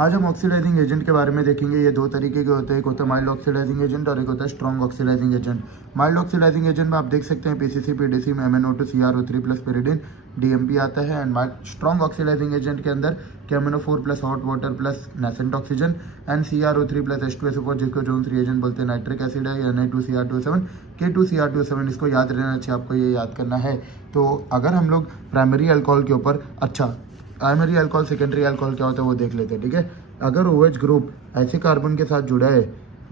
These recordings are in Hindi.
आज हम ऑक्सीडाइजिंग एजेंट के बारे में देखेंगे। ये दो तरीके के होते हैं, एक होता है माइल्ड ऑक्सीडाइजिंग एजेंट और एक होता है strong oxidising agent. Mild oxidising agent में आप देख सकते हैं पीसीसी, पीडीसी में MnO2 CrO3 plus pyridine DMP आता है। एंड स्ट्रॉन्ग ऑक्सीडाइजिंग एजेंट के अंदर KMnO4 plus hot water plus nascent oxygen and CrO3 plus H2SO4 जिसको जोन 3 एजेंट बोलते हैं, नाइट्रिक एसिड है, Na2Cr2O7 K2Cr2O7, इसको याद रहना चाहिए, आपको ये याद करना है। तो अगर हम लोग प्राइमरी अल्कोहल के ऊपर प्राइमरी अल्कोहल सेकेंडरी अल्कोहल क्या होता है वो देख लेते हैं, ठीक है। अगर OH ग्रुप ऐसे कार्बन के साथ जुड़ा है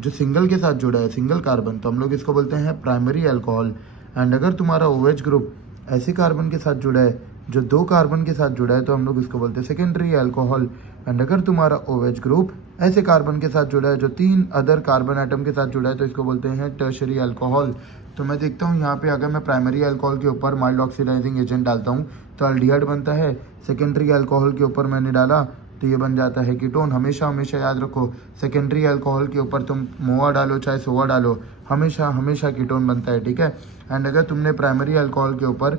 जो सिंगल के साथ जुड़ा है, सिंगल कार्बन, तो हम लोग इसको बोलते हैं प्राइमरी अल्कोहल। एंड अगर तुम्हारा OH ग्रुप ऐसे कार्बन के साथ जुड़ा है जो दो कार्बन के साथ जुड़ा है, तो हम लोग इसको बोलते हैं सेकेंडरी अल्कोहल। एंड अगर तुम्हारा OH ग्रुप ऐसे कार्बन के साथ जुड़ा है जो 3 अदर कार्बन आइटम के साथ जुड़ा है, तो इसको बोलते हैं टर्शरी अल्कोहल। तो मैं देखता हूँ यहाँ पे अगर मैं प्राइमरी अल्कोहल के ऊपर माइल्ड ऑक्सीडाइजिंग एजेंट डालता हूँ तो अल्डिहाइड बनता है। सेकेंडरी अल्कोहल के ऊपर मैंने डाला तो ये बन जाता है कीटोन। हमेशा हमेशा याद रखो, सेकेंडरी अल्कोहल के ऊपर तुम मोआ डालो चाहे सोआ डालो, हमेशा हमेशा कीटोन बनता है, ठीक है। एंड अगर तुमने प्राइमरी अल्कोहल के ऊपर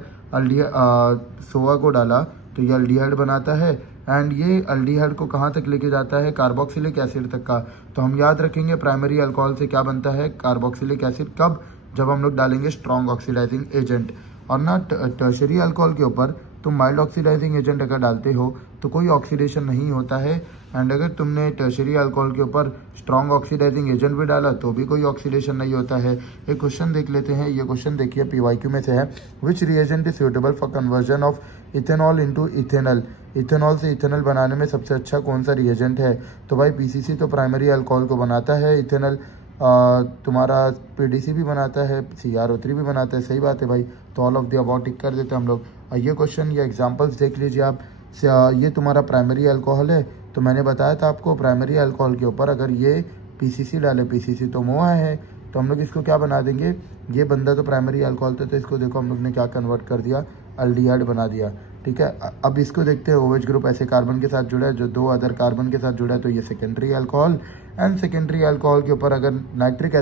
सोआ को डाला तो ये अल्डिहाइड बनाता है। एंड ये अल्डिहाइड को कहाँ तक लेके जाता है, कार्बोक्सिलिक एसिड तक का। तो हम याद रखेंगे प्राइमरी अल्कोहल से क्या बनता है, कार्बोक्सिलिक एसिड। कब? जब हम लोग डालेंगे स्ट्रॉन्ग ऑक्सीडाइजिंग एजेंट। और ना टर्शरी अल्कोहल के ऊपर तुम माइल्ड ऑक्सीडाइजिंग एजेंट अगर डालते हो तो कोई ऑक्सीडेशन नहीं होता है। एंड अगर तुमने टर्शरी अल्कोहल के ऊपर स्ट्रॉन्ग ऑक्सीडाइजिंग एजेंट भी डाला तो भी कोई ऑक्सीडेशन नहीं होता है। एक क्वेश्चन देख लेते हैं। ये क्वेश्चन देखिए PYQ में से है, which reagent is suitable for conversion of ethanol into ethanol. Ethanol से इथेनॉल बनाने में सबसे अच्छा कौन सा रिएजेंट है? तो भाई PCC तो प्राइमरी अल्कोहल को बनाता है, इथेनॉल तुम्हारा PDC भी बनाता है, CrO3 भी बनाता है। सही बात है भाई, तो ऑल ऑफ द अबाउट टिक कर देते हैं हम लोग। ये क्वेश्चन या एग्जांपल्स देख लीजिए आप। ये तुम्हारा प्राइमरी अल्कोहल है, तो मैंने बताया था आपको प्राइमरी अल्कोहल के ऊपर अगर ये PCC डाले, PCC तो मोआ है, तो हम लोग इसको क्या बना देंगे, ये बंदा तो प्राइमरी अल्कोहल था तो इसको देखो हम लोग ने क्या कन्वर्ट कर दिया, अल्डिहाइड बना दिया, ठीक है। अब इसको देखते हैं, OH ग्रुप ऐसे कार्बन के साथ जुड़ा है जो 2 अदर कार्बन के साथ जुड़ा है, तो ये secondary alcohol. And secondary alcohol के ऊपर अगर नाइट्रिक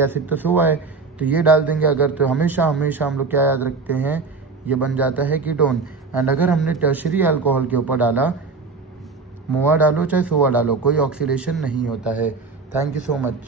एसिड तो सोआ है तो ये डाल देंगे अगर, तो हमेशा हमेशा हम लोग क्या याद रखते हैं, ये बन जाता है कीटोन। एंड अगर हमने टर्शरी अल्कोहल के ऊपर डाला, मोआ डालो चाहे सोआ डालो, कोई ऑक्सीडेशन नहीं होता है। Thank you so much.